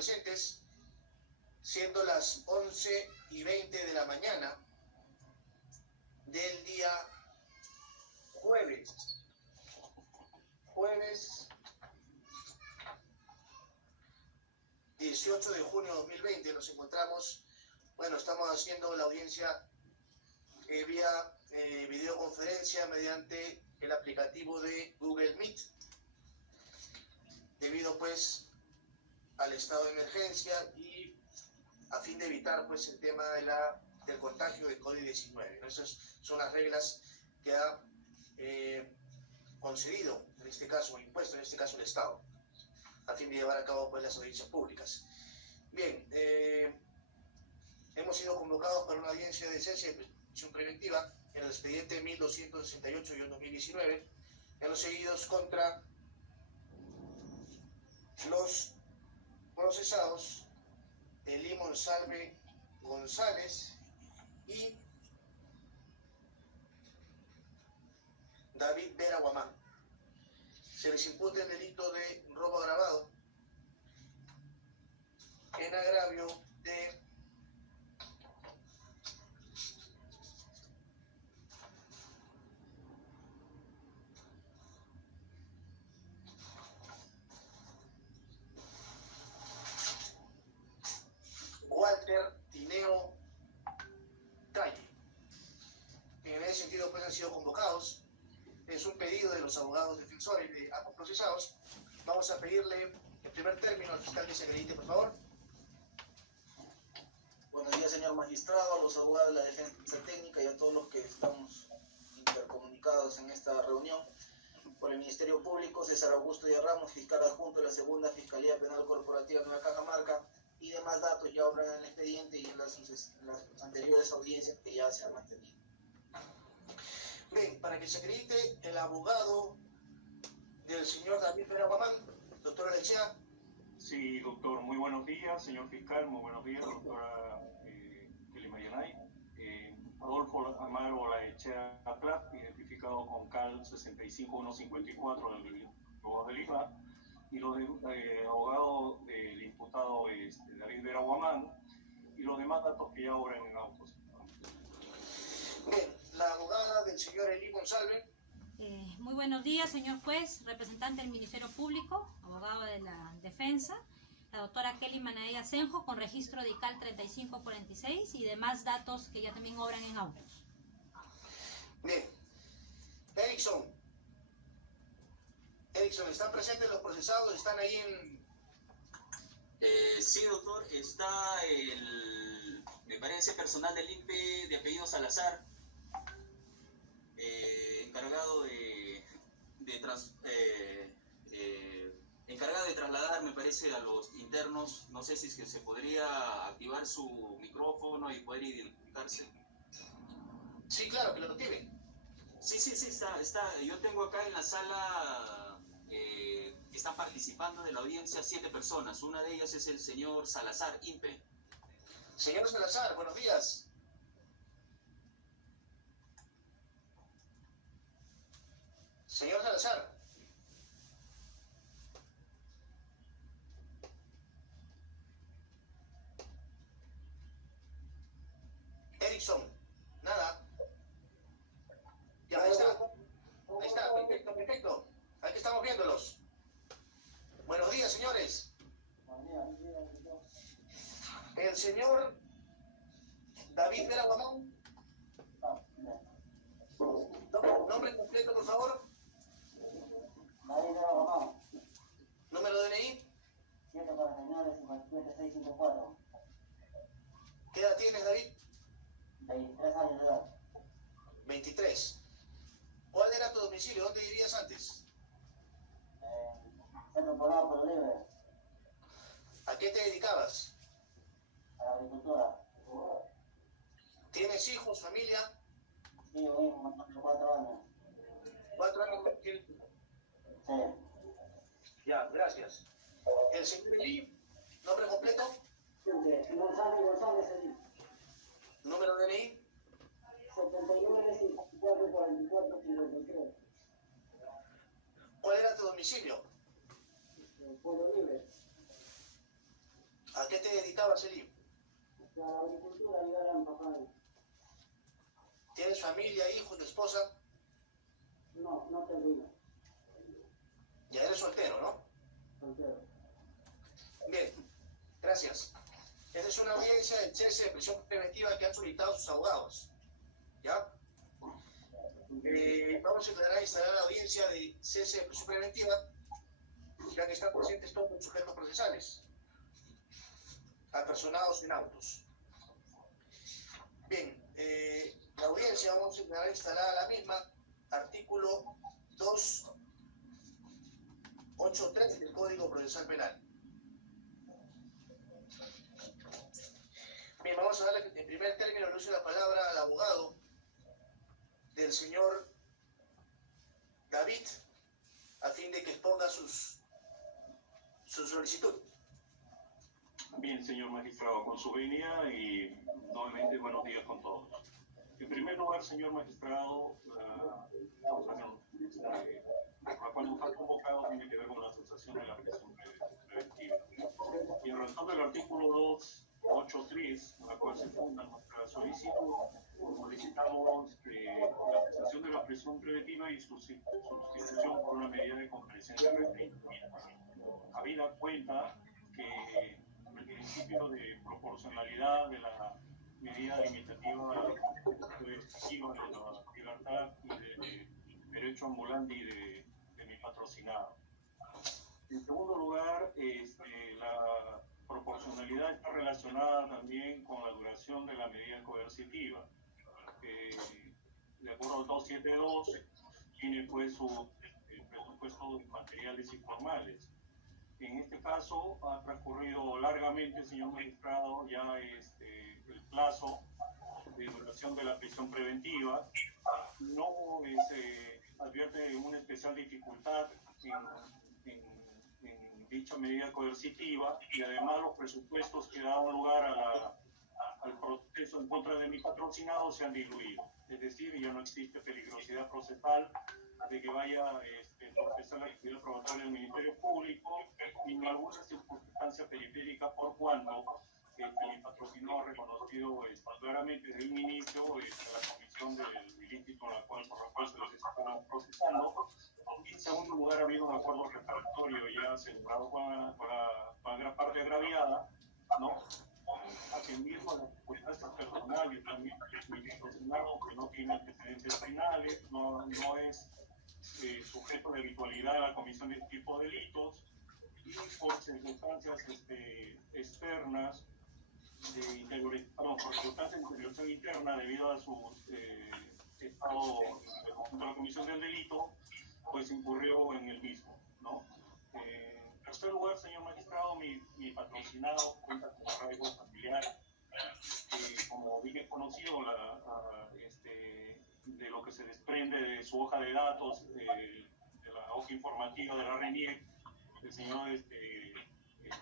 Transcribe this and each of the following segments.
presentes, siendo las 11:20 de la mañana del día jueves 18 de junio de 2020. Nos encontramos, estamos haciendo la audiencia vía videoconferencia mediante el aplicativo de Google Meet, debido pues al estado de emergencia y a fin de evitar pues el tema del contagio de COVID-19. Esas son las reglas que ha concedido, en este caso, impuesto en este caso el Estado, a fin de llevar a cabo pues las audiencias públicas. Bien, hemos sido convocados para una audiencia de cese de prisión preventiva en el expediente 1268-2019, en los seguidos contra los procesados Elí Monsalve González y David Vera Guamán. Se les imputa el delito de robo agravado en agravio de Walter Tineo Calle. En ese sentido pues han sido convocados. Es un pedido de los abogados defensores de ambos procesados. Vamos a pedirle en primer término al fiscal que se acredite, por favor. Buenos días, señor magistrado, a los abogados de la defensa técnica y a todos los que estamos intercomunicados en esta reunión. Por el Ministerio Público, César Augusto Díaz Ramos, fiscal adjunto de la Segunda Fiscalía Penal Corporativa de Nueva Cajamarca, y demás datos ya obran en el expediente y en las anteriores audiencias que ya se han mantenido. Bien, para que se acredite el abogado del señor David Vera Guamán, doctor Alexia. Sí, doctor, muy buenos días, señor fiscal, muy buenos días, doctora Kelly Mayanay. Adolfo Amaro Laechea Plat, identificado con CAL 65154 del Abogado de Lima, y los abogados del imputado David Vera Guamán, y los demás datos que ya obran en autos. Bien, la abogada del señor Elí González. Muy buenos días, señor juez, representante del Ministerio Público, abogado de la defensa, la doctora Kelly Mayanay Asenjo, con registro de ICAL 3546 y demás datos que ya también obran en autos. Bien. Erickson, ¿están presentes los procesados? ¿Están ahí en...? Sí, doctor, está me parece, personal del INPE de apellido Salazar, encargado encargado de trasladar, me parece, a los internos. No sé si es que se podría activar su micrófono y poder identificarse. Sí, claro, que lo tienen. Sí, está. Yo tengo acá en la sala, están participando de la audiencia 7 personas. Una de ellas es el señor Salazar, INPE. Señor Salazar, buenos días. Señor Salazar. Erickson, nada. Ya, ahí está. Ahí está, perfecto. Aquí estamos viéndolos. Buenos días, señores. El señor David Vera Guamán. Nombre completo, por favor. David Vera Guamán. Número de DNI. 749-57654. ¿Qué edad tienes, David? 23 años de edad. 23. ¿Cuál era tu domicilio? ¿Dónde vivías antes? Centro Poblado Pueblo Libre. ¿A qué te dedicabas? A la agricultura. ¿Tienes hijos, familia? Sí, un hijo con 4 años. 4 años. Sí. Ya, gracias. El señor Elí, nombre completo. González Elí. Número de DNI. 79-54-44-53. ¿Cuál era tu domicilio? Pueblo Libre. qué te dedicabas, Selim? A la agricultura, ayudar a mi papá. ¿Tienes familia, hijos, esposa? No, no tengo hijos. Ya eres soltero, ¿no? Soltero. Bien, gracias. Esta es una audiencia del cese de prisión preventiva que han solicitado sus abogados. ¿Ya? Vamos a declarar instalar la audiencia de cese de prisión preventiva, ya que están presentes todos los sujetos procesales, apersonados en autos. Bien, la audiencia vamos a declarar instalada la misma, artículo 283 del Código Procesal Penal. Bien, vamos a darle en primer término el uso de la palabra al abogado del señor David, a fin de que exponga su solicitud. Bien, señor magistrado, con su venia y nuevamente buenos días con todos. En primer lugar, señor magistrado, la causación por la cual nos ha convocado tiene que ver con la cesación de la prisión preventiva. Y en razón del artículo 283, en la cual se funda nuestra solicitud, solicitamos la cesación de la prisión preventiva y su sustitución por una medida de comparecencia restringida. Habida cuenta que el principio de proporcionalidad de la medida limitativa restrictiva de la libertad y de derecho ambulante y de mi patrocinado. En segundo lugar, la proporcionalidad está relacionada también con la duración de la medida coercitiva. De acuerdo al 272, tiene pues su presupuesto de materiales y formales. En este caso ha transcurrido largamente, señor magistrado, ya el plazo de duración de la prisión preventiva. No advierte una especial dificultad en dicha medida coercitiva y además los presupuestos que daban lugar al proceso en contra de mi patrocinado se han diluido. Es decir, ya no existe peligrosidad procesal de que vaya a procesar la actividad probatoria del Ministerio Público y en alguna circunstancia periférica por cuanto mi patrocinado ha reconocido claramente desde un inicio la comisión del ilícito por la cual se les está procesando. Y en segundo lugar, ha habido un acuerdo reparatorio ya celebrado con la gran parte agraviada, ¿no? Atendiendo a las circunstancias personales también mi patrocinado, que no tiene antecedentes penales, no es sujeto de habitualidad a la comisión de este tipo de delitos y por circunstancias externas por circunstancias de intervención interna debido a su estado junto a la comisión del delito, pues incurrió en el mismo, ¿no? En tercer lugar, señor magistrado, mi patrocinado cuenta con arraigo familiar, como bien es conocido, de lo que se desprende de su hoja de datos, de la hoja informativa de la RENIEC, el señor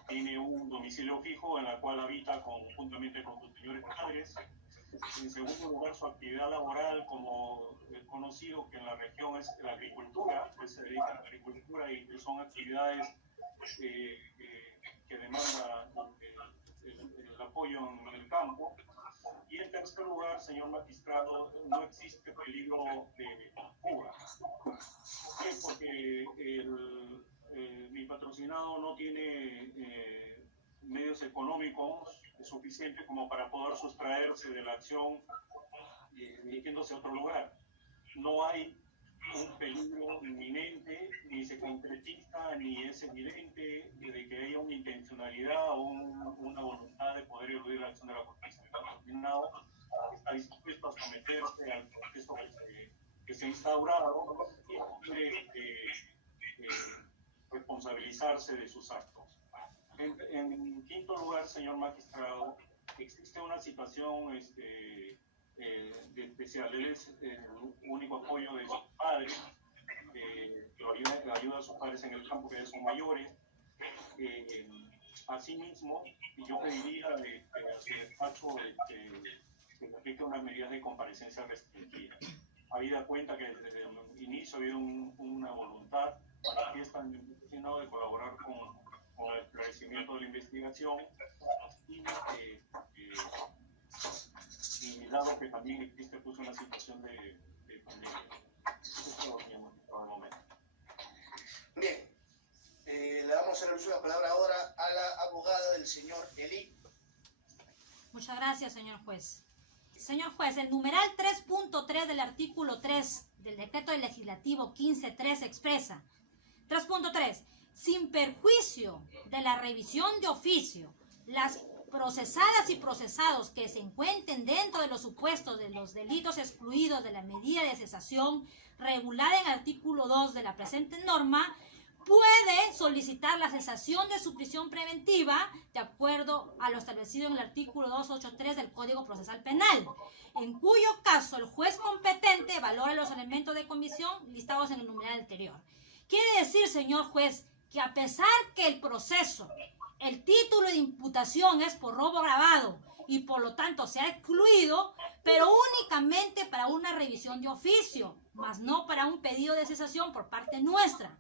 tiene un domicilio fijo en la cual habita conjuntamente con sus señores padres. En segundo lugar, su actividad laboral, como es conocido que en la región es la agricultura, pues se dedica a la agricultura y que son actividades que demandan el apoyo en el campo. Y en tercer lugar, señor magistrado, no existe peligro de fuga. ¿Por qué? Porque mi patrocinado no tiene medios económicos suficientes como para poder sustraerse de la acción dirigiéndose a otro lugar. No hay un peligro inminente, ni se concretiza, ni es evidente de que haya una intencionalidad o una voluntad de poder eludir la acción de la justicia. El patrocinado está dispuesto a someterse al proceso que se ha instaurado y quiere responsabilizarse de sus actos. En quinto lugar, señor magistrado, existe una situación especial. Él es el único apoyo de sus padres, que ayuda a sus padres en el campo, que son mayores. Asimismo, yo pediría a su despacho que aplique unas medidas de comparecencia restringida. Habida cuenta que desde el inicio ha habido una voluntad manifiesta en el patrocinado de colaborar con el esclarecimiento de la investigación y dado que también existe pues, una situación de pandemia. Eso es todo, señor magistrado, de momento. Bien, le damos el uso de la palabra ahora a la abogada del señor Eli. Muchas gracias, señor juez. Señor juez, el numeral 3.3 del artículo 3 del decreto legislativo 15.3 expresa 3.3. Sin perjuicio de la revisión de oficio, las procesadas y procesados que se encuentren dentro de los supuestos de los delitos excluidos de la medida de cesación regulada en el artículo 2 de la presente norma, puede solicitar la cesación de su prisión preventiva de acuerdo a lo establecido en el artículo 283 del Código Procesal Penal, en cuyo caso el juez competente valora los elementos de comisión listados en el numeral anterior. Quiere decir, señor juez, que a pesar que el proceso, el título de imputación es por robo agravado y por lo tanto se ha excluido, pero únicamente para una revisión de oficio, más no para un pedido de cesación por parte nuestra,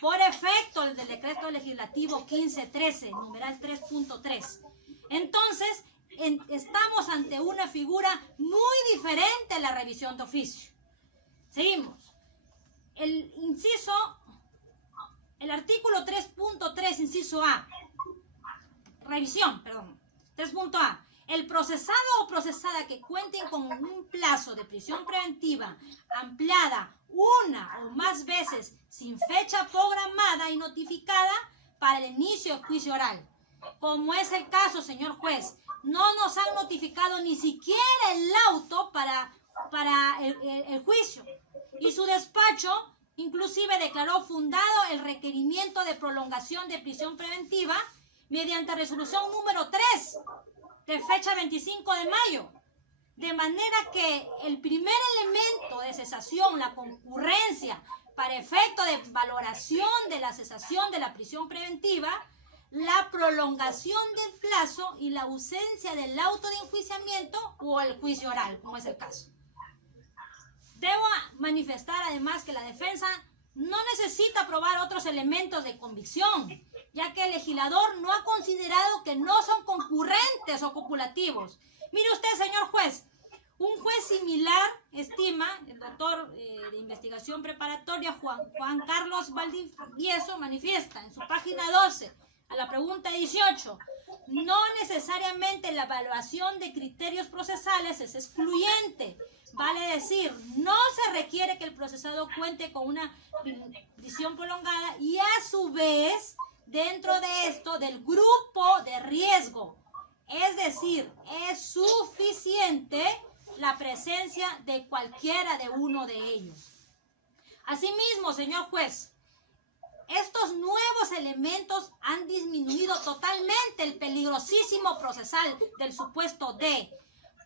por efecto del decreto legislativo 1513, numeral 3.3. Entonces, estamos ante una figura muy diferente a la revisión de oficio. Seguimos. El artículo 3.3, inciso A. Revisión, perdón. 3.A. El procesado o procesada que cuenten con un plazo de prisión preventiva ampliada una o más veces sin fecha programada y notificada para el inicio del juicio oral. Como es el caso, señor juez, no nos han notificado ni siquiera el auto para el juicio. Y su despacho inclusive declaró fundado el requerimiento de prolongación de prisión preventiva mediante resolución número 3 de fecha 25 de mayo. De manera que el primer elemento de cesación, la concurrencia para efecto de valoración de la cesación de la prisión preventiva, la prolongación del plazo y la ausencia del auto de enjuiciamiento o el juicio oral, como es el caso. Debo manifestar además que la defensa no necesita probar otros elementos de convicción, ya que el legislador no ha considerado que no son concurrentes o copulativos. Mire usted, señor juez, un juez similar estima, el doctor de investigación preparatoria Juan Carlos Valdivieso manifiesta en su página 12, a la pregunta 18, no necesariamente la evaluación de criterios procesales es excluyente. Vale decir, no se requiere que el procesado cuente con una prisión prolongada y a su vez, dentro de esto, del grupo de riesgo. Es decir, es suficiente la presencia de cualquiera de uno de ellos. Asimismo, señor juez, estos nuevos elementos han disminuido totalmente el peligrosísimo procesal del supuesto D,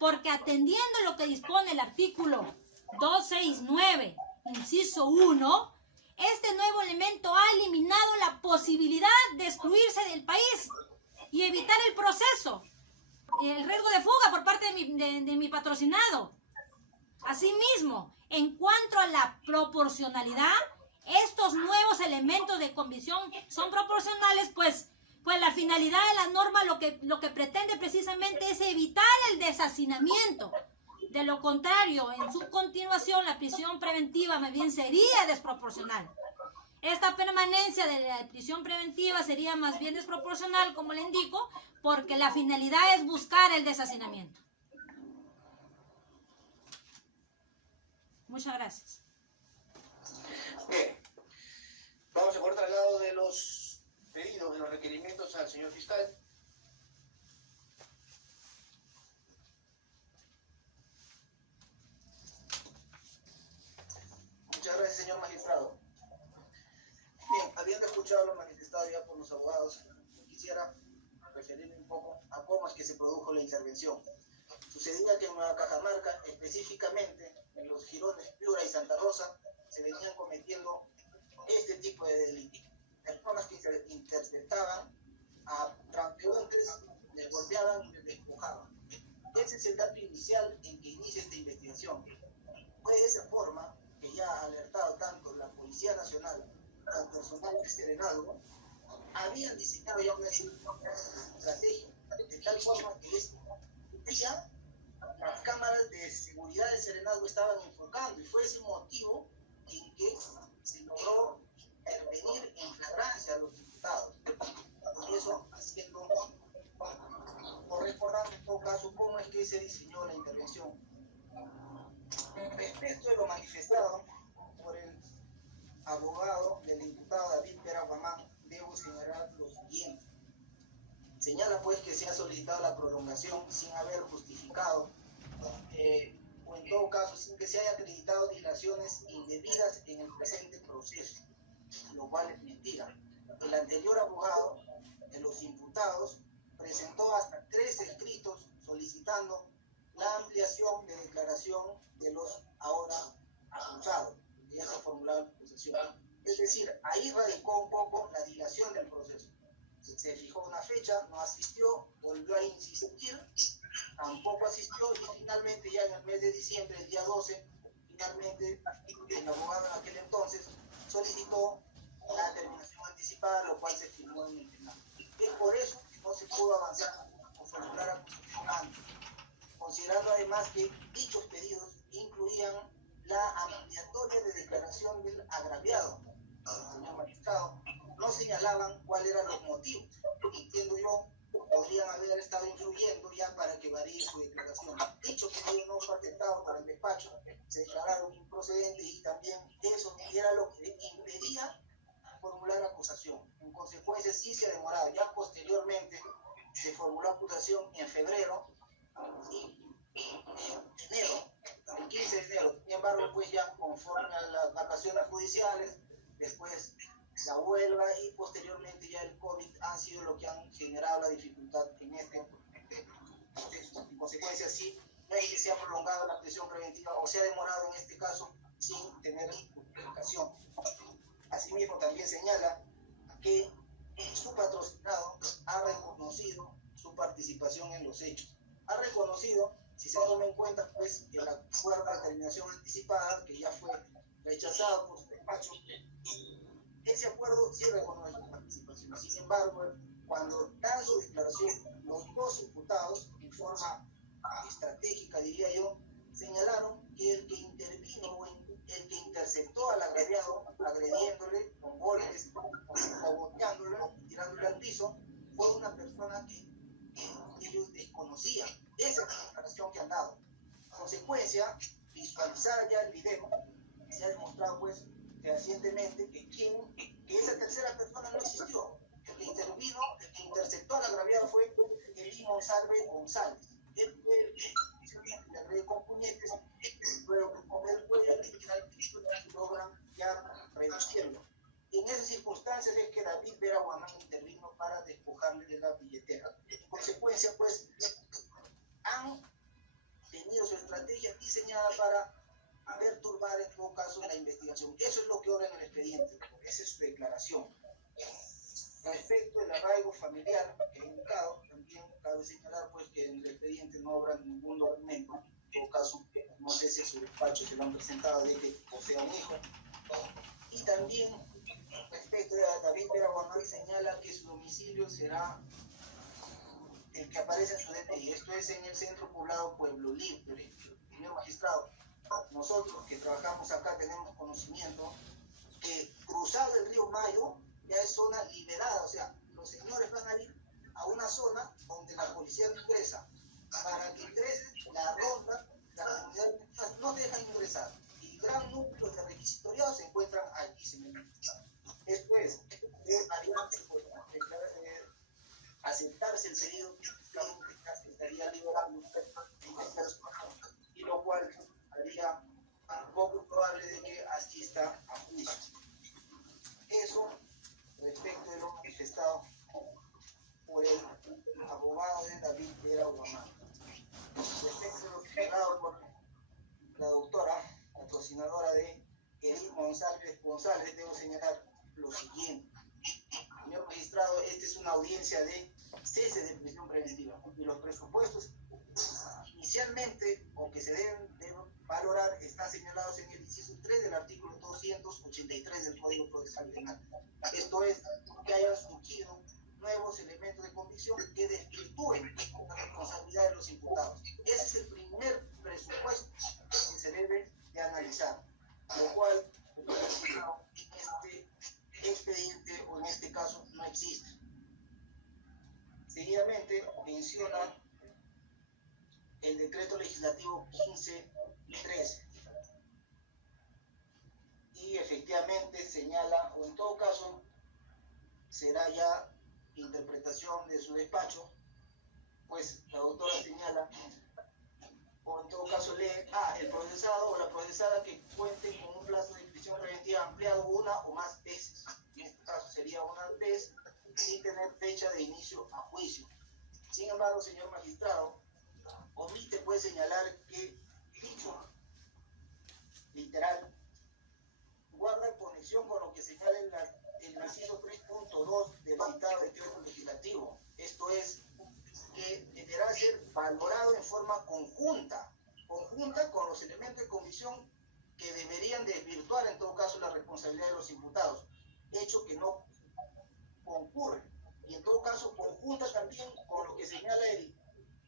porque atendiendo lo que dispone el artículo 269, inciso 1, este nuevo elemento ha eliminado la posibilidad de excluirse del país y evitar el proceso, el riesgo de fuga por parte de mi patrocinado. Asimismo, en cuanto a la proporcionalidad, estos nuevos elementos de convicción son proporcionales, pues la finalidad de la norma lo que pretende precisamente es evitar el deshacinamiento. De lo contrario, en su continuación, la prisión preventiva más bien sería desproporcional. Esta permanencia de la prisión preventiva sería más bien desproporcional, como le indico, porque la finalidad es buscar el deshacinamiento. Muchas gracias. Bien, vamos a cortar al lado de los pedidos, de los requerimientos al señor fiscal. Muchas gracias, señor magistrado. Bien, habiendo escuchado lo manifestado ya por los abogados, quisiera referirme un poco a cómo es que se produjo la intervención. Sucedía que en Nueva Cajamarca, específicamente en los jirones Piura y Santa Rosa, se venían cometiendo este tipo de delitos. Personas que interceptaban a transeúntes, les golpeaban y les despojaban. Ese es el dato inicial en que inicia esta investigación. Fue de esa forma que ya ha alertado tanto la Policía Nacional como el personal serenazgo habían diseñado ya una estrategia de tal forma que ya las cámaras de seguridad de Serenazgo estaban enfocando, y fue ese motivo en que se logró intervenir en flagrancia a los diputados. Y eso haciendo, o recordando en todo caso, cómo es que se diseñó la intervención. Respecto de lo manifestado por el abogado del diputado David Vera Guamán, debo señalar lo siguiente. Señala pues que se ha solicitado la prolongación sin haber justificado o en todo caso sin que se haya acreditado dilaciones indebidas en el presente proceso, lo cual es mentira. El anterior abogado de los imputados presentó hasta 3 escritos solicitando la ampliación de declaración de los ahora acusados, que ya se ha formulado la acusación. Es decir, ahí radicó un poco la dilación del proceso. Se fijó una fecha, no asistió, volvió a insistir, tampoco asistió, y finalmente ya en el mes de diciembre, el día 12, finalmente el abogado en aquel entonces solicitó la terminación anticipada, lo cual se firmó en el tribunal. Es por eso que no se pudo avanzar o formular acusación antes, considerando además que dichos pedidos incluían la ampliatoria de declaración del agraviado, señor magistrado. No señalaban cuáles eran los motivos. Entiendo yo, podrían haber estado influyendo ya para que varíe su declaración. Dicho pedido no fue aceptado por el despacho, se declararon improcedentes, y también eso era lo que impedía formular acusación. En consecuencia, sí se ha demorado. Ya posteriormente se formuló acusación en febrero y en enero, el 15 de enero. Sin embargo, pues ya conforme a las vacaciones judiciales, después la huelga y posteriormente ya el COVID han sido lo que han generado la dificultad en este proceso. En consecuencia, sí, no es que se ha prolongado la prisión preventiva o se ha demorado en este caso sin tener justificación. Asimismo, también señala que su patrocinado ha reconocido su participación en los hechos. Ha reconocido, si se toma en cuenta, pues, el acuerdo de terminación anticipada, que ya fue rechazado por su despacho. Ese acuerdo sí reconoce su participación. Sin embargo, cuando dan su declaración, los 2 imputados, en forma estratégica, diría yo, señalaron que el que intervino o el que interceptó al agraviado, agrediéndole con golpes o boteándole, tirándole al piso, fue una persona que ellos desconocían. Esa es la declaración que han dado. En consecuencia, visualizada ya el video, se ha demostrado pues fehacientemente que esa tercera persona no existió. El que intervino, el que interceptó al agraviado fue Elí Monsalve González. Él fue el que le agredió con puñetes, pero con el cuello le tira el piso y logran ya reducirlo. Y en esas circunstancias es que David Vera Guamán intervino para despojarle de la billetera. En consecuencia, pues, han tenido su estrategia diseñada para perturbar en todo caso la investigación. Eso es lo que obra en el expediente, esa es su declaración. Respecto del arraigo familiar que he indicado, también cabe señalar pues que en el expediente no obra ningún documento, en todo caso no sé si a su despacho se lo han presentado de que posea un hijo. Y también respecto a David Vera Guamán, señala que su domicilio será el que aparece en su DNI, esto es en el centro poblado Pueblo Libre. Señor magistrado, nosotros que trabajamos acá tenemos conocimiento que cruzado el río Mayo ya es zona liberada, o sea, los señores van a ir a una zona donde la policía no ingresa. Para que ingresen la ronda, las comunidades no dejan ingresar. Y gran número de requisitoriados se encuentran allí, señor magistrado. Esto es, aceptarse el pedido que estaría liberando y lo cual haría poco probable de que asista a juicio. Eso respecto de lo manifestado por el abogado de David Vera Guamán. Respecto de lo señalado por la doctora, patrocinadora de Elí González, debo señalar lo siguiente. Señor magistrado, magistrado, esta es una audiencia de cese de prisión preventiva y los presupuestos inicialmente o que se deben de valorar están señalados en el inciso 3 del artículo 283 del Código Procesal Penal. Esto es, que hayan surgido nuevos elementos de convicción que desvirtúen la responsabilidad de los imputados. Ese es el primer presupuesto que se debe de analizar, lo cual este expediente o en este caso no existe. Seguidamente menciona el decreto legislativo 15 y 13 y efectivamente señala, o en todo caso será ya interpretación de su despacho, pues la doctora señala, o en todo caso lee, el procesado o la procesada que cuente con un plazo de prisión preventiva ampliado una o más veces. En este caso sería una vez sin tener fecha de inicio a juicio. Sin embargo, señor magistrado, omite pues señalar que dicho literal guarda conexión con lo que señala el inciso 3.2 del citado decreto legislativo. Esto es, que deberá ser valorado en forma conjunta con los elementos de comisión que deberían desvirtuar en todo caso la responsabilidad de los imputados, hecho que no concurre, y en todo caso conjunta también con lo que señala el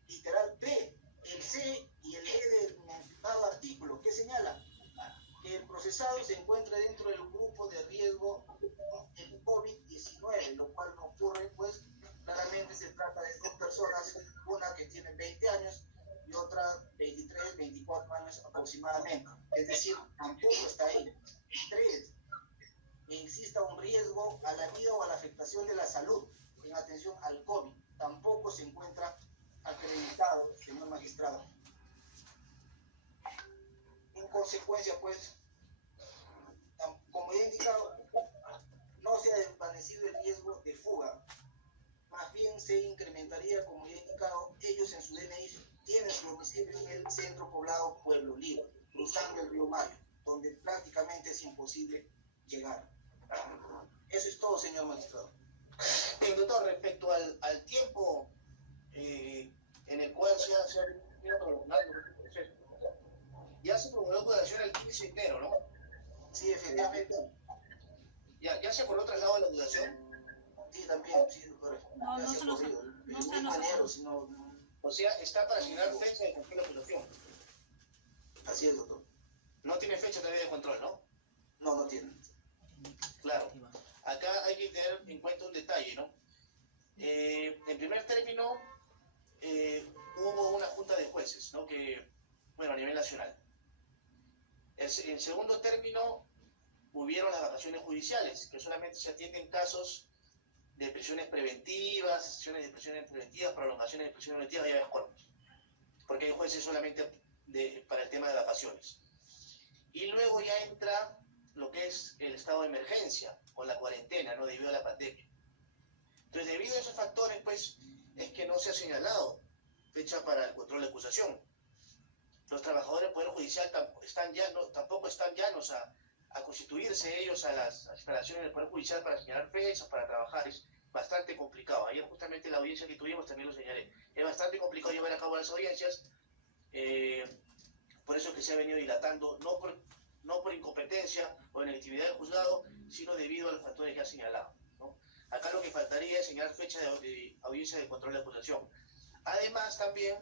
literal B, el C y el E del mencionado artículo, que señala que el procesado se encuentra dentro del grupo de riesgo del COVID-19, lo cual no ocurre, pues claramente se trata de dos personas, una que tiene 20 años y otra 23, 24 años aproximadamente. Es decir, tampoco está ahí. 3, que exista un riesgo a la vida o a la afectación de la salud en atención al COVID. Tampoco se encuentra acreditado, señor magistrado. En consecuencia, pues, como he indicado, no se ha desvanecido el riesgo de fuga. Más bien se incrementaría, como ya he indicado, ellos en su DNI tienen su domicilio en el centro poblado Pueblo Libre, cruzando el río Mayo, donde prácticamente es imposible llegar. Eso es todo, señor magistrado. Doctor, respecto al tiempo en el cual se ha prolongado el proceso, ya se prolongó la duración el 15 de enero, ¿no? Sí, efectivamente. ¿Ya se acordó traslado de la duración? Sí, también, sí, doctor. No, Ya no se se ha nos- corrido. no El se mismo nos- enero, sino... O sea, está para asignar fecha de control de apelación. Así es, doctor. No tiene fecha todavía de control, ¿no? No, no tiene. Claro. Acá hay que tener en cuenta un detalle, ¿no? En primer término, hubo una junta de jueces, ¿no? Que, bueno, a nivel nacional. En segundo término, hubieron las vacaciones judiciales, que solamente se atienden casos de prisiones preventivas, sesiones de prisiones preventivas, prolongaciones de prisiones preventivas y habeas corpus, porque hay jueces solamente para el tema de vacaciones. Y luego ya entra lo que es el estado de emergencia o la cuarentena, ¿no? Debido a la pandemia. Entonces, debido a esos factores, pues, es que no se ha señalado fecha para el control de acusación. Los trabajadores del Poder Judicial tampoco están llanos a constituirse ellos a las instalaciones del Poder Judicial para señalar fechas, para trabajar. Es bastante complicado. Ayer justamente la audiencia que tuvimos también lo señalé. Es bastante complicado llevar a cabo las audiencias, por eso es que se ha venido dilatando, no por incompetencia o inactividad del juzgado, sino debido a los factores que ha señalado, ¿no? Acá lo que faltaría es señalar fecha de audiencia de control de acusación. Además también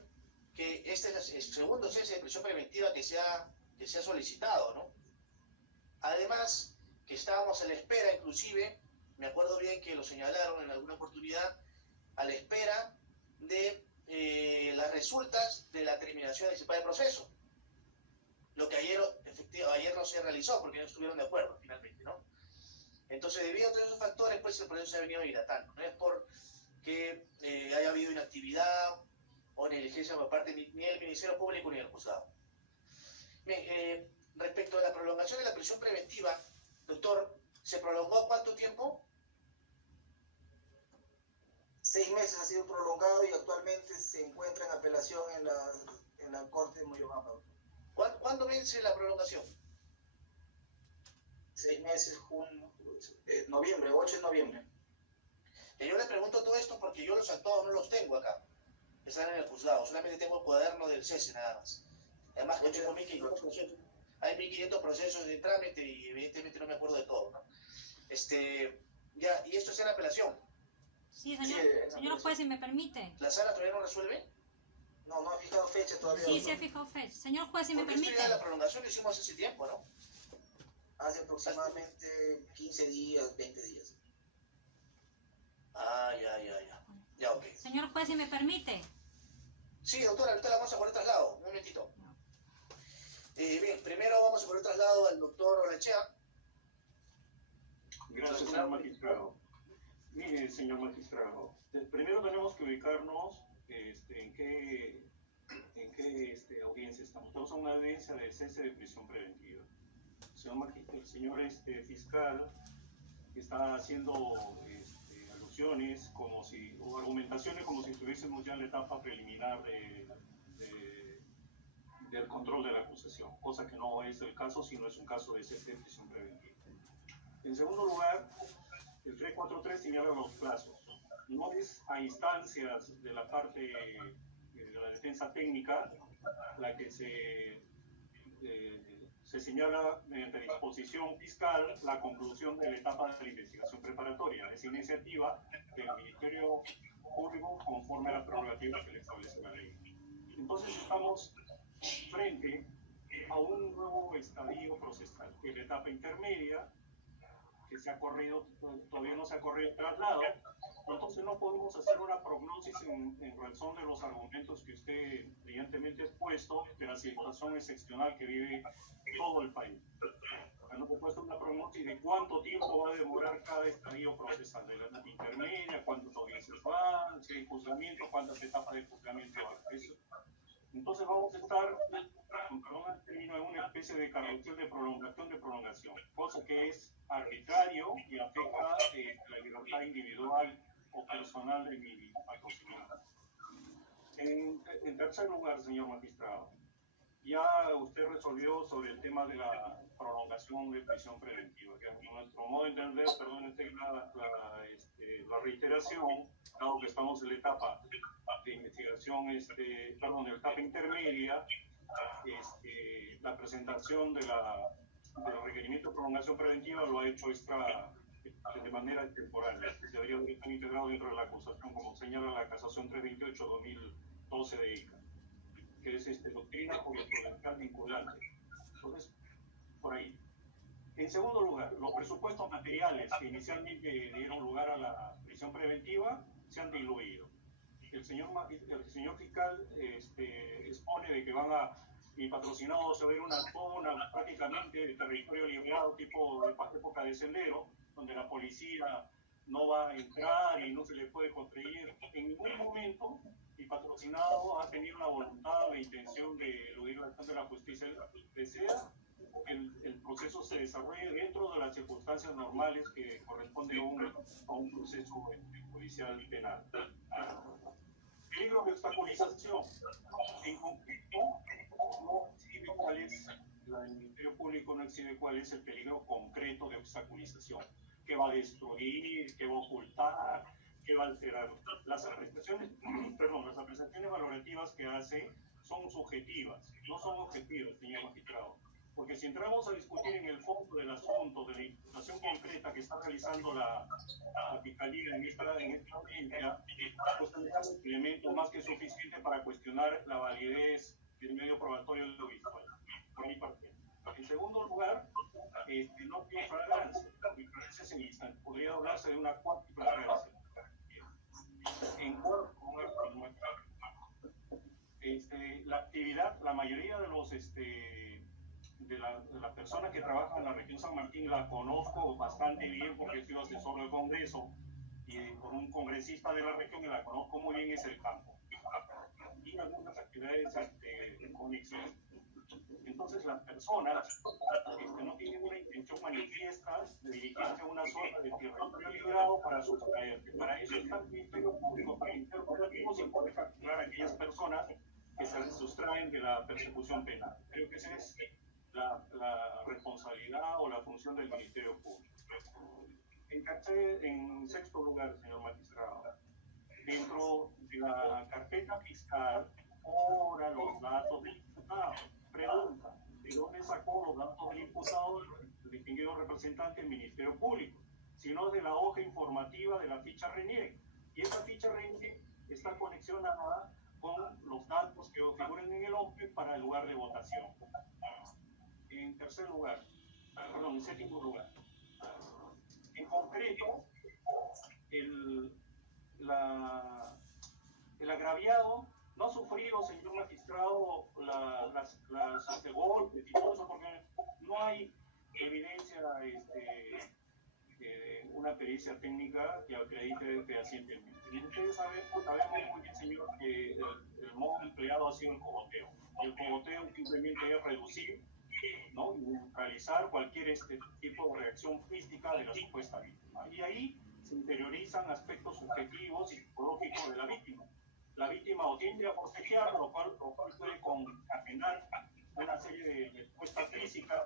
que este es el segundo cese de prisión preventiva que se ha solicitado, ¿no? Además que estábamos a la espera, inclusive, me acuerdo bien que lo señalaron en alguna oportunidad, a la espera de las resultas de la terminación anticipada del proceso. Lo que ayer no se realizó porque no estuvieron de acuerdo finalmente, ¿no? Entonces, debido a todos esos factores, pues el proceso se ha venido dilatando. No es porque haya habido inactividad o negligencia por parte ni del Ministerio Público ni del juzgado. Bien, respecto a la prolongación de la prisión preventiva, doctor, ¿se prolongó cuánto tiempo? 6 meses ha sido prolongado y actualmente se encuentra en apelación en la Corte de Moyobamba. ¿Cuándo vence la prolongación? 6 meses, junio, noviembre, 8 de noviembre. Y yo le pregunto todo esto porque yo los actuados no los tengo acá. Están en el juzgado. Solamente tengo el cuaderno del cese nada más. Además, que tengo 1.500 procesos. Hay 1.500 procesos de trámite y evidentemente no me acuerdo de todo, ¿no? Ya, y esto está en apelación. Sí, señor juez, si me permite. ¿La sala todavía no resuelve? No, no ha fijado fecha todavía. Sí, ¿no? se ha fijado fecha. Señor juez, si me Porque permite. esto ya la prolongación lo hicimos hace tiempo, ¿no? Hace aproximadamente 15 días, 20 días. Ah, ya. Ya, ok. Señor juez, si me permite. Sí, doctora, ahorita la vamos a poner traslado. Un momentito. Bien, primero vamos a poner traslado al doctor Olachea. Gracias, señor magistrado. Mire, señor magistrado, primero tenemos que ubicarnos en qué audiencia estamos. Estamos en una audiencia de cese de prisión preventiva. El señor fiscal está haciendo alusiones o argumentaciones como si estuviésemos ya en la etapa preliminar del control de la acusación, cosa que no es el caso, sino es un caso de cese de prisión preventiva. En segundo lugar, el 343 señala los plazos. No es a instancias de la parte de la defensa técnica la que se señala mediante disposición fiscal la conclusión de la etapa de la investigación preparatoria. Es iniciativa del Ministerio Público conforme a las prerrogativas que le establece la ley. Entonces estamos frente a un nuevo estadio procesal, que es la etapa intermedia, que se ha corrido, todavía no se ha corrido el traslado, entonces no podemos hacer una prognosis en razón de los argumentos que usted brillantemente ha expuesto de la situación excepcional que vive todo el país. No se puede hacer una prognosis de cuánto tiempo va a demorar cada estadio procesal, de la etapa intermedia, cuántas audiencias van, si hay juzgamiento, cuántas etapas de juzgamiento van. Entonces vamos a estar, perdón el término, en una especie de carrusel de prolongación, cosa que es arbitrario y afecta la libertad individual o personal de mi patrocinante. En tercer lugar, señor magistrado, ya usted resolvió sobre el tema de la prolongación de prisión preventiva, que a nuestro modo de entender, perdón, la reiteración, dado que estamos en la etapa de investigación, en la etapa intermedia, la presentación del requerimiento de prolongación preventiva lo ha hecho de manera temporal. Se debería estar integrado dentro de la acusación, como señala la casación 328-2012 de ICA, que es doctrina jurisprudencial vinculante. Entonces, por ahí. En segundo lugar, los presupuestos materiales que inicialmente dieron lugar a la prisión preventiva se han diluido. El señor fiscal expone de que mi patrocinado se va a ir una zona prácticamente de territorio liberado, tipo de época de sendero, donde la policía no va a entrar y no se le puede construir. En ningún momento mi patrocinado ha tenido la voluntad o la intención de eludir la acción de la justicia. Desea que el proceso se desarrolle dentro de las circunstancias normales que corresponde a un proceso judicial penal. Peligro de obstaculización. En concreto, no exhibe el Ministerio Público no exhibe cuál es el peligro concreto de obstaculización. ¿Qué va a destruir? ¿Qué va a ocultar? ¿Qué va a alterar? Las apreciaciones valorativas que hace son subjetivas, no son objetivas, señor magistrado. Porque si entramos a discutir en el fondo del asunto, de la imputación concreta que está realizando la Fiscalía en esta audiencia, pues tendremos un elemento más que suficiente para cuestionar la validez del medio probatorio audiovisual, por mi parte. En segundo lugar, no tiene flagrancia. Podría hablarse de una cuantiflagrancia. En cuarto lugar, la actividad, la mayoría de los de las personas que trabajan en la región San Martín la conozco bastante bien porque he sido asesor del Congreso y por un congresista de la región y la conozco muy bien, es el campo y algunas actividades en conexión. Entonces las personas no tienen una intención manifiesta de dirigirse a una zona de territorio liberado para sustraerse. Para eso está el Ministerio Público, para interrogativos y poder capturar a aquellas personas que se sustraen de la persecución penal. Creo que esa es la responsabilidad o la función del Ministerio Público. En sexto lugar, señor magistrado, dentro de la carpeta fiscal, ahora los datos del imputado. Pregunta, ¿de dónde sacó los datos del imputado el distinguido representante del Ministerio Público? Sino de la hoja informativa de la ficha RENIEC. Y esa ficha RENIEC está conexionada con los datos que figuran en el OPE para el lugar de votación. En séptimo lugar. En concreto, el agraviado no ha sufrido, señor magistrado, las golpes y todo eso, porque no hay evidencia una pericia técnica que acredite fehacientemente. Y ustedes sabemos muy bien, señor, que el modo empleado ha sido el cogoteo. Y el cogoteo simplemente es reducir, ¿no?, y neutralizar cualquier tipo de reacción física de la supuesta víctima. Y ahí se interiorizan aspectos subjetivos y psicológicos de la víctima. La víctima o tiende a forcejear, lo cual puede concatenar una serie de respuestas físicas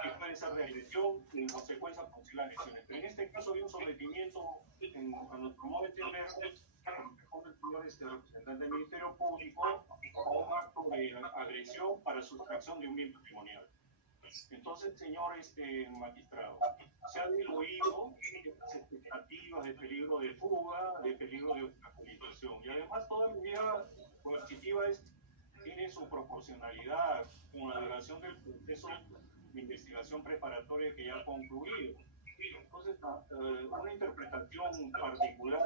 que pueden ser de agresión y en consecuencia producir las lesiones. Pero en este caso hay un sometimiento, a nuestro modo de entender, con el señor representante del Ministerio Público, a un acto de agresión para sustracción de un bien patrimonial. Entonces, señor magistrado, se han diluido estas expectativas de peligro de fuga, de peligro de obstaculización. Y además, toda medida coercitiva tiene su proporcionalidad con la duración del proceso de investigación preparatoria que ya ha concluido. Entonces, una interpretación particular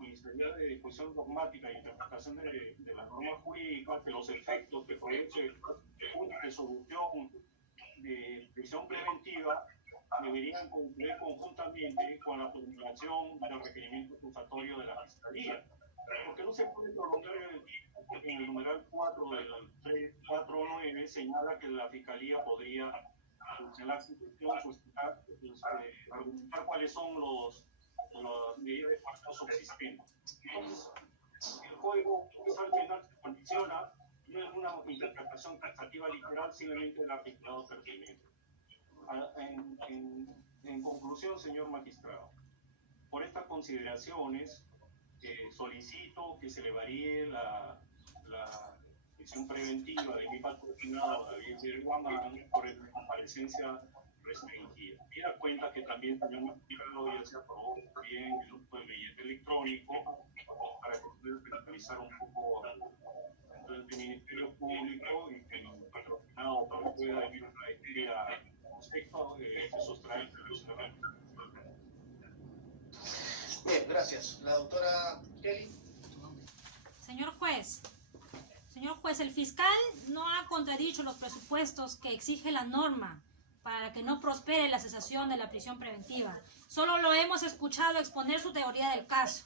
y sería de discusión dogmática e interpretación de la norma jurídica, que los efectos que produce una resolución de prisión preventiva deberían cumplir conjuntamente con la formulación del requerimiento acusatorio de la Fiscalía. Porque no se puede prolongar el tiempo, porque en el numeral 4 del 349 señala que la Fiscalía podría señalar su cuestión, argumentar cuáles son las medidas de fuerza subsistentes. Entonces, el Código Procesal Penal se condiciona no es una interpretación taxativa literal, simplemente del articulado pertinente. En conclusión, señor magistrado, por estas consideraciones, solicito que se le varíe la prisión preventiva de mi patrocinado David Guamán por la comparecencia restringida. Me da cuenta que también, señor magistrado, ya se aprobó también el uso del billete electrónico para que pueda penalizar un poco del Ministerio Público y que el patrocinado pueda debido a este aspecto se sustrae de la. Bien, gracias. La doctora Kelly. Señor juez, el fiscal no ha contradicho los presupuestos que exige la norma para que no prospere la cesación de la prisión preventiva. Solo lo hemos escuchado exponer su teoría del caso.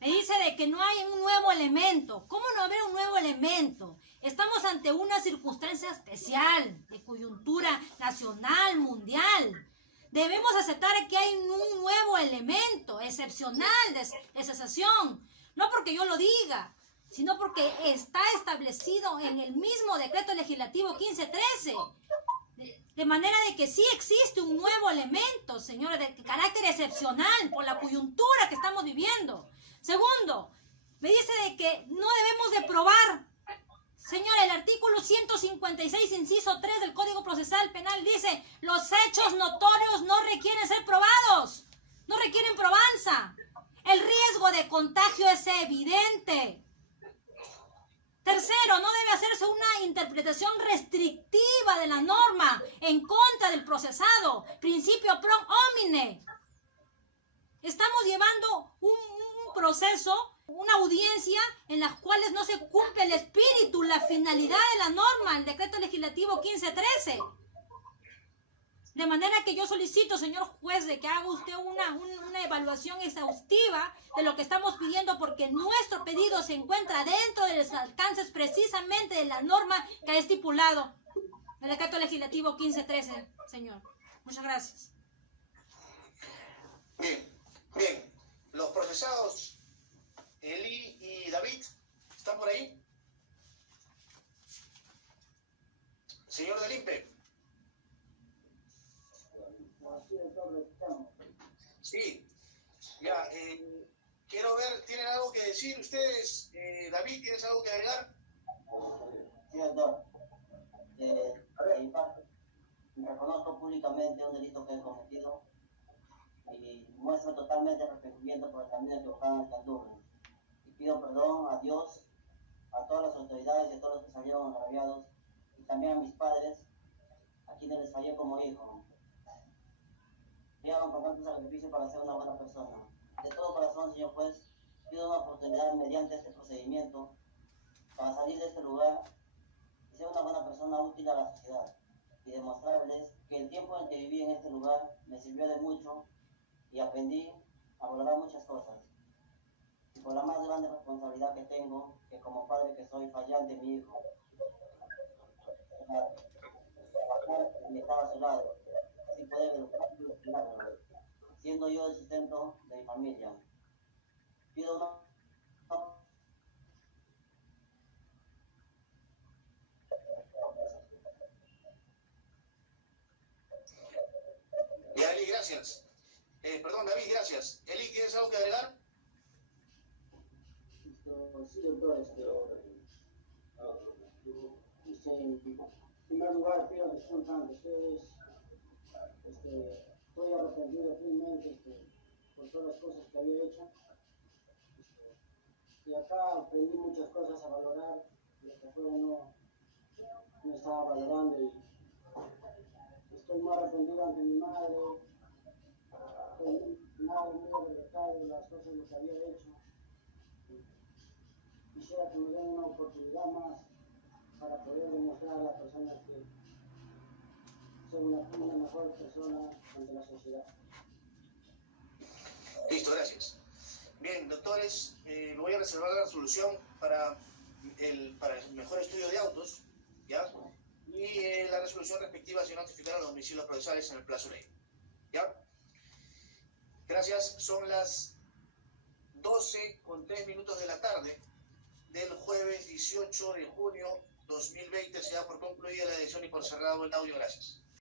Me dice de que no hay un nuevo elemento. ¿Cómo no haber un nuevo elemento? Estamos ante una circunstancia especial, de coyuntura nacional, mundial. Debemos aceptar que hay un nuevo elemento excepcional de cesación. No porque yo lo diga, sino porque está establecido en el mismo decreto legislativo 1513. De manera de que sí existe un nuevo elemento, señores, de carácter excepcional por la coyuntura que estamos viviendo. Segundo, me dice de que no debemos de probar. Señora, el artículo 156, inciso 3 del Código Procesal Penal dice: los hechos notorios no requieren ser probados, no requieren probanza. El riesgo de contagio es evidente. Tercero, no debe hacerse una interpretación restrictiva de la norma en contra del procesado. Principio pro homine. Estamos llevando un proceso, una audiencia en las cuales no se cumple el espíritu, la finalidad de la norma, el decreto legislativo 1513. De manera que yo solicito, señor juez, de que haga usted una evaluación exhaustiva de lo que estamos pidiendo, porque nuestro pedido se encuentra dentro de los alcances precisamente de la norma que ha estipulado el decreto legislativo 1513, señor. Muchas gracias. Bien. Los procesados Eli y David, ¿están por ahí? Señor del INPE. Sí, ya. Quiero ver, ¿tienen algo que decir ustedes? David, ¿tienes algo que agregar? Sí, doctor. De mi parte, reconozco públicamente un delito que he cometido y muestro totalmente arrepentimiento por el camino equivocado en el que anduve. Y pido perdón a Dios, a todas las autoridades y a todos los que salieron agraviados, y también a mis padres, a quienes les fallé como hijo. Y hagan con tanto sacrificio para ser una buena persona. De todo corazón, señor juez, pido una oportunidad mediante este procedimiento para salir de este lugar y ser una buena persona útil a la sociedad y demostrarles que el tiempo en que viví en este lugar me sirvió de mucho y aprendí a valorar muchas cosas. Y por la más grande responsabilidad que tengo, que como padre que soy, fallar de mi hijo, trabajar y estar a su lado, así poder educarlo y cuidarlo, siendo yo el sustento de mi familia. Pido una Ya, Eli, gracias. Perdón, David, gracias. Eli, ¿tienes algo que agregar? Sí, doctor, en primer lugar pido disculpas ante ustedes. Estoy arrepentido firmemente por todas las cosas que había hecho. Y acá aprendí muchas cosas a valorar, lo que fue no estaba valorando, y estoy muy arrepentido ante mi madre. Estoy muy avergonzado de las cosas lo que había hecho. Quisiera que me den una oportunidad más para poder demostrar a la persona que soy una mejor persona ante la sociedad. Listo, gracias. Bien, doctores, me voy a reservar la resolución para el mejor estudio de autos, ¿ya? Y la resolución respectiva se notificará a los domicilios procesales en el plazo de ley, ¿ya? Gracias, son las 12:03 de la tarde del jueves 18 de junio 2020. Se da por concluida la edición y por cerrado el audio. Gracias.